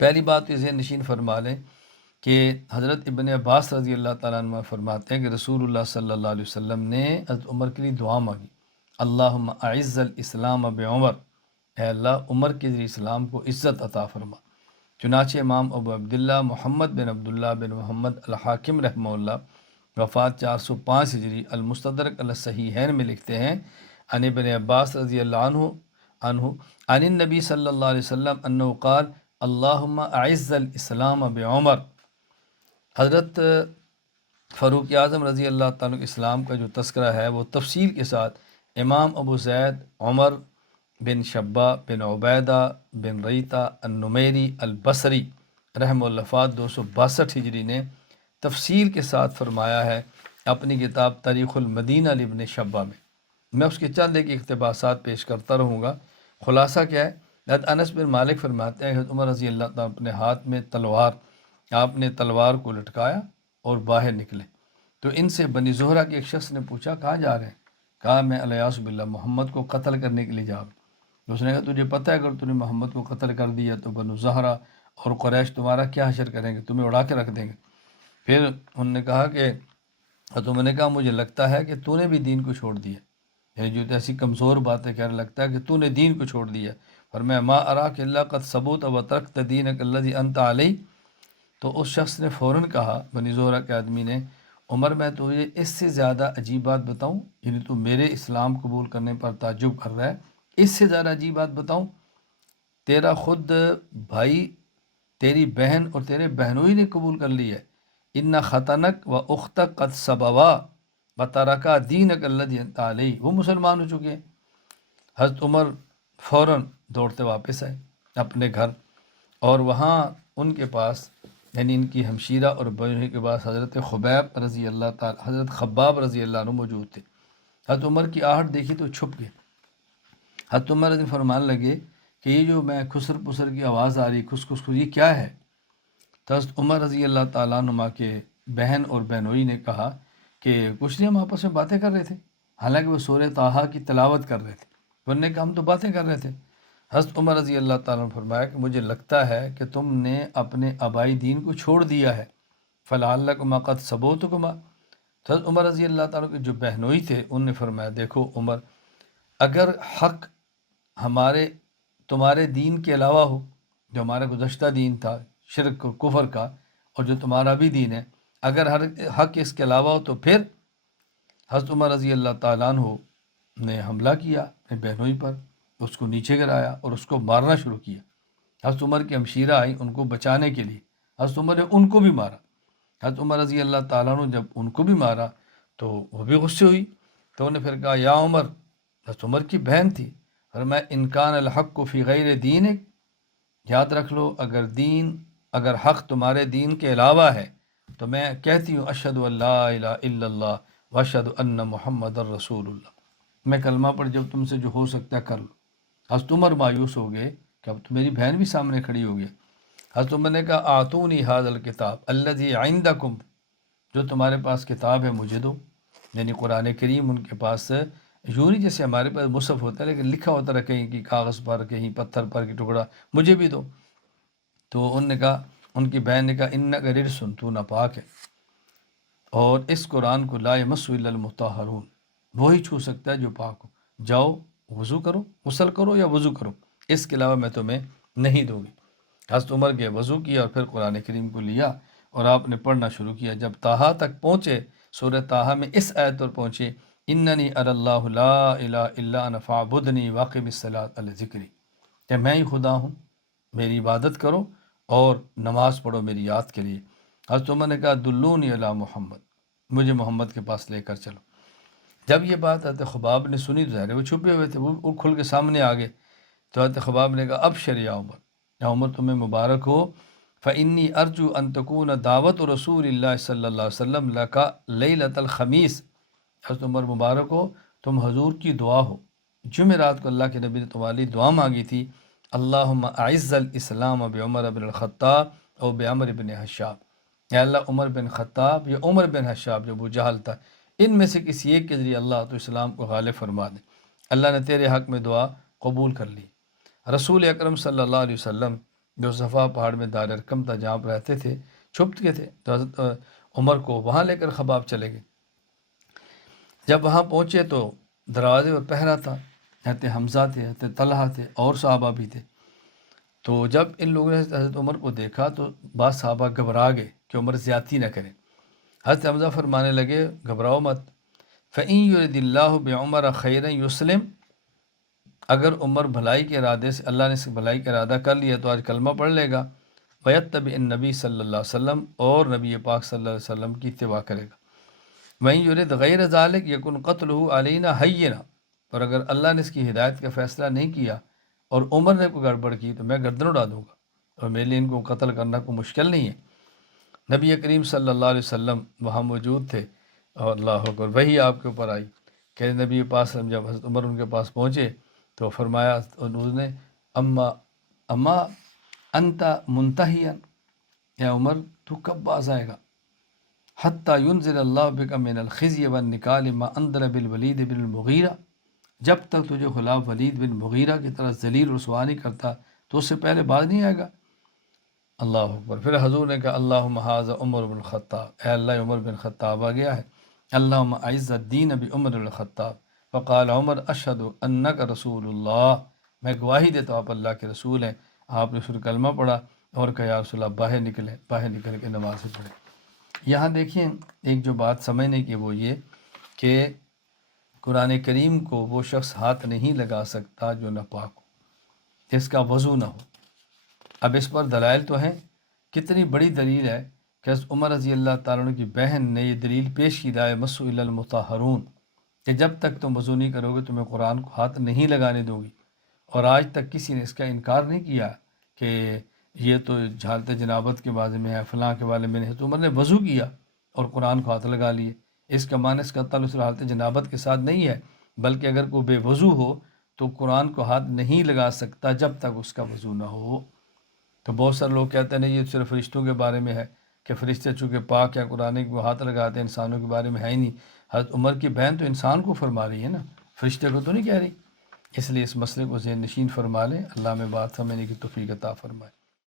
پہلی بات تو ذہن نشین فرما لیں کہ حضرت ابن عباس رضی اللہ تعالیٰ عنہ فرماتے ہیں کہ رسول اللہ صلی اللہ علیہ وسلم نے حضرت عمر کے لیے دعا مانگی، اللہم اعز الاسلام بعمر، اے اللہ عمر کے ذریعے اسلام کو عزت عطا فرما۔ چنانچہ امام ابو عبداللہ محمد بن عبداللہ بن محمد الحاکم رحمہ اللہ وفات 405 ہجری المستدرک علی الصحیحین میں لکھتے ہیں، عن ابن عباس رضی اللہ عنہ عن النبی صلی اللہ علیہ وسلم انہ قال اللہم اعز الاسلام بعمر۔ حضرت فاروق اعظم رضی اللہ تعالیٰ کے اسلام کا جو تذکرہ ہے وہ تفصیل کے ساتھ امام ابو زید عمر بن شبہ بن عبیدہ بن ریتا النمیری البصری رحمہ اللہ وفات 262 ہجری نے تفصیل کے ساتھ فرمایا ہے اپنی کتاب تاریخ المدینہ لابن شبہ میں اس کے چند ایک اقتباسات پیش کرتا رہوں گا۔ خلاصہ کیا ہے؟ حضرت انس بن مالک فرماتے ہیں حضرت عمر رضی اللہ تعالیٰ اپنے ہاتھ میں تلوار، آپ نے تلوار کو لٹکایا اور باہر نکلے تو ان سے بنی زہرہ کے ایک شخص نے پوچھا کہاں جا رہے ہیں؟ کہا میں الیاس باللہ محمد کو قتل کرنے کے لیے جا رہا ہوں۔ اس نے کہا تجھے پتہ ہے اگر تم نے محمد کو قتل کر دیا تو بنو زہرہ اور قریش تمہارا کیا حشر کریں گے، تمہیں اڑا کے رکھ دیں گے۔ پھر انہوں نے کہا کہ تم نے کہا مجھے لگتا ہے کہ تو نے بھی دین کو چھوڑ دیا، یعنی جو ایسی کمزور باتیں کہنے لگتا ہے کہ تو نے دین کو چھوڑ دیا، اور میں ما اراک الا قد ثبوت و ترکت دینک الذی انت علیہ۔ تو اس شخص نے فوراً کہا، بنی زہرہ کے آدمی نے، عمر میں تجھے اس سے زیادہ عجیب بات بتاؤں، یعنی تو میرے اسلام قبول کرنے پر تعجب کر رہا ہے، اس سے زیادہ عجیب بات بتاؤں، تیرا خود بھائی، تیری بہن اور تیرے بہنوئی نے قبول کر لی ہے، ان ختنک و اختک قد سبوا بترکا دینک الذی انت علیہ، وہ مسلمان ہو چکے ہیں۔ حضرت عمر فوراً دوڑتے واپس آئے اپنے گھر، اور وہاں ان کے پاس یعنی ان کی ہمشیرہ اور بہنوئی کے پاس حضرت خبیب رضی اللہ تعالی حضرت خباب رضی اللہ عنہ موجود تھے۔ حضرت عمر کی آہٹ دیکھی تو چھپ گئے۔ حضرت عمر رضی فرمان لگے کہ یہ جو میں خسر پسر کی آواز آ رہی خس خس خس، یہ کیا ہے؟ تو حضرت عمر رضی اللہ تعالیٰ عنہ کے بہن اور بہنوئی نے کہا کہ کچھ نہیں، ہم آپس میں باتیں کر رہے تھے، حالانکہ وہ سورہ طٰہٰ کی تلاوت کر رہے تھے۔ انہوں نے کہا ہم تو باتیں کر رہے تھے۔ حضرت عمر رضی اللہ تعالیٰ نے فرمایا کہ مجھے لگتا ہے کہ تم نے اپنے آبائی دین کو چھوڑ دیا ہے، فلعلکما قد ثبوتکما۔ تو حضرت عمر رضی اللہ تعالیٰ کے جو بہنوئی تھے انہوں نے فرمایا دیکھو عمر، اگر حق تمہارے دین کے علاوہ ہو، جو ہمارا گزشتہ دین تھا شرک اور کفر کا، اور جو تمہارا بھی دین ہے، اگر ہر حق اس کے علاوہ ہو تو پھر حضرت عمر رضی اللہ تعالیٰ عنہ نے حملہ کیا اپنے بہنوئی پر، اس کو نیچے گرایا اور اس کو مارنا شروع کیا۔ حضرت عمر کی ہمشیرہ آئیں ان کو بچانے کے لیے، حضرت عمر نے ان کو بھی مارا۔ حضرت عمر رضی اللہ تعالیٰ عنہ جب ان کو بھی مارا تو وہ بھی غصے ہوئی، تو انہوں نے پھر کہا یا عمر، حضرت عمر کی بہن تھی، فرمایا ان کان الحق فی غیر دینک، یاد رکھ لو اگر حق تمہارے دین کے علاوہ ہے تو میں کہتی ہوں اشہد ان لا الہ الا اللہ واشہد ان محمد الرسول اللہ، میں کلمہ پڑھ جب تم سے جو ہو سکتا ہے کر لو۔ حضرت عمر مایوس ہو گئے کہ اب تو میری بہن بھی سامنے کھڑی ہو گئی۔ حضرت عمر نے کہا آتونی ھذا الکتاب الذی عندکم، جو تمہارے پاس کتاب ہے مجھے دو، یعنی قرآن کریم ان کے پاس یوں نہیں جیسے ہمارے پاس مصحف ہوتا ہے لیکن لکھا ہوتا ہے کہیں کی کاغذ پر کہیں پتھر پر کی ٹکڑا، مجھے بھی دو۔ تو انہوں نے کہا، ان کی بہن نے کہا انک رجس، تو ناپاک ہے، اور اس قرآن کو لا یمسہ الا المطہرون، وہی چھو سکتا ہے جو پاک ہو، جاؤ وضو کرو، غسل کرو یا وضو کرو، اس کے علاوہ میں تمہیں نہیں دوں گی۔ حضرت عمر کے وضو کیا اور پھر قرآن کریم کو لیا اور آپ نے پڑھنا شروع کیا۔ جب طٰہٰ تک پہنچے، سورہ طٰہٰ میں اس آیت پر پہنچے اننی اری اللہ لا الہ الا انا فاعبدنی واقم الصلاۃ علی ذکری، کہ میں ہی خدا ہوں، میری عبادت کرو اور نماز پڑھو میری یاد کے لیے۔ حضرت عمر نے کہا دلونی علی محمد، مجھے محمد کے پاس لے کر چلو۔ جب یہ بات حضرت خباب نے سنی تو ظاہر ہے وہ چھپے ہوئے تھے، وہ کھل کے سامنے آ گئے۔ تو حضرت خباب نے کہا ابشر یا عمر، یا عمر تمہیں مبارک ہو، فإنی ارجو ان تکون دعوت رسول اللہ صلی اللہ علیہ وسلم لک لیلۃ الخمیس، حضرت عمر مبارک ہو، تم حضور کی دعا ہو، جمعرات کو اللہ کے نبی نے تمہارے لیے دعا مانگی تھی، اللہم اعز الاسلام بعمر بن الخطاب او بعمر بن حشاب، اے اللہ عمر بن خطاب یا عمر بن حشاب جو ابو جہل تھا، ان میں سے کسی ایک کے ذریعے اللہ تو اسلام کو غالب فرما دے۔ اللہ نے تیرے حق میں دعا قبول کر لی۔ رسول اکرم صلی اللہ علیہ وسلم جو صفا پہاڑ میں دار ارقم تھا جہاں پر رہتے تھے، چھپ کے تھے، تو حضرت عمر کو وہاں لے کر خباب چلے گئے۔ جب وہاں پہنچے تو دروازے پر پہرا تھا، حضرت حمزہ تھے، حضرت طلحہ تھے، اور صحابہ بھی تھے۔ تو جب ان لوگوں نے حضرت عمر کو دیکھا تو بعض صحابہ گھبرا گئے کہ عمر زیادتی نہ کریں۔ حضرت حمزہ فرمانے لگے گھبراؤ مت، فَإِن يُرِدِ اللَّهُ بِعُمَرَ خَيْرًا يُسْلِمْ، اگر عمر بھلائی کے ارادے سے، اللہ نے اس بھلائی کا ارادہ کر لیا تو آج کلمہ پڑھ لے گا، وَيَتَّبِعِ النبی صلی اللہ علیہ وسلم، اور نبی پاک صلی اللہ علیہ وسلم کی اتباع کرے گا۔ وَإِن يُرِدْ غَيْرَ ذَلِكَ يَكُنْ قَتْلُهُ عَلَيْنَا هَيِّنًا، اور اگر اللہ نے اس کی ہدایت کا فیصلہ نہیں کیا اور عمر نے کوئی گڑبڑ کی تو میں گردن اڑا دوں گا، اور میرے لیے ان کو قتل کرنا کوئی مشکل نہیں ہے۔ نبی کریم صلی اللہ علیہ وسلم وہاں موجود تھے، اور اللہ اکبر، وہی آپ کے اوپر آئی کہ نبی پاس جب حضرت عمر ان کے پاس پہنچے تو فرمایا انہوں نے، اما انت منتہیا، یا عمر تو کب باز آئے گا؟ حتیٰ ینزل اللہ بک من الخزی والنکال ما انزل بالولید بن المغیرہ، جب تک تجھے خلاف ولید بن مغیرہ کی طرح ذلیل رسوا نہیں کرتا تو اس سے پہلے باز نہیں آئے گا۔ اللہ اکبر۔ پھر حضور نے کہا اللہم ھذا عمر بن الخطاب، اے اللہ عمر بن خطاب آ گیا ہے، اللہم اعز الدین بعمر الخطاب، فقال عمر اشہد انک رسول اللہ، میں گواہی دیتا ہوں آپ اللہ کے رسول ہیں۔ آپ نے پھر کلمہ پڑھا اور کہا یا رسول اللہ باہر نکلیں، باہر نکل کے نماز پڑھیں۔ یہاں دیکھیں ایک جو بات سمجھنے کی وہ یہ کہ قرآن کریم کو وہ شخص ہاتھ نہیں لگا سکتا جو ناپاک ہو، جس کا وضو نہ ہو۔ اب اس پر دلائل تو ہیں، کتنی بڑی دلیل ہے کہ حضرت عمر رضی اللہ تعالیٰ عنہ کی بہن نے یہ دلیل پیش کی، دائے مسو الا المطہرون، کہ جب تک تم وضو نہیں کرو گے تمہیں قرآن کو ہاتھ نہیں لگانے دوں گی۔ اور آج تک کسی نے اس کا انکار نہیں کیا کہ یہ تو حالت جنابت کے بارے میں ہے، فلاں کے بارے میں نہیں۔ تو عمر نے وضو کیا اور قرآن کو ہاتھ لگا لیے، اس کا معنی اس کا تعلق صرف حالت جنابت کے ساتھ نہیں ہے، بلکہ اگر کوئی بے وضو ہو تو قرآن کو ہاتھ نہیں لگا سکتا جب تک اس کا وضو نہ ہو۔ تو بہت سارے لوگ کہتے ہیں نہیں یہ صرف فرشتوں کے بارے میں ہے کہ فرشتے چونکہ پاک یا قرآن کو ہاتھ لگاتے ہیں، انسانوں کے بارے میں ہے ہی نہیں۔ حضرت عمر کی بہن تو انسان کو فرما رہی ہے نا، فرشتے کو تو نہیں کہہ رہی۔ اس لیے اس مسئلے کو ذہن نشین فرما لیں، اللہ میں بات سمجھنے کی توفیق عطا فرمائے۔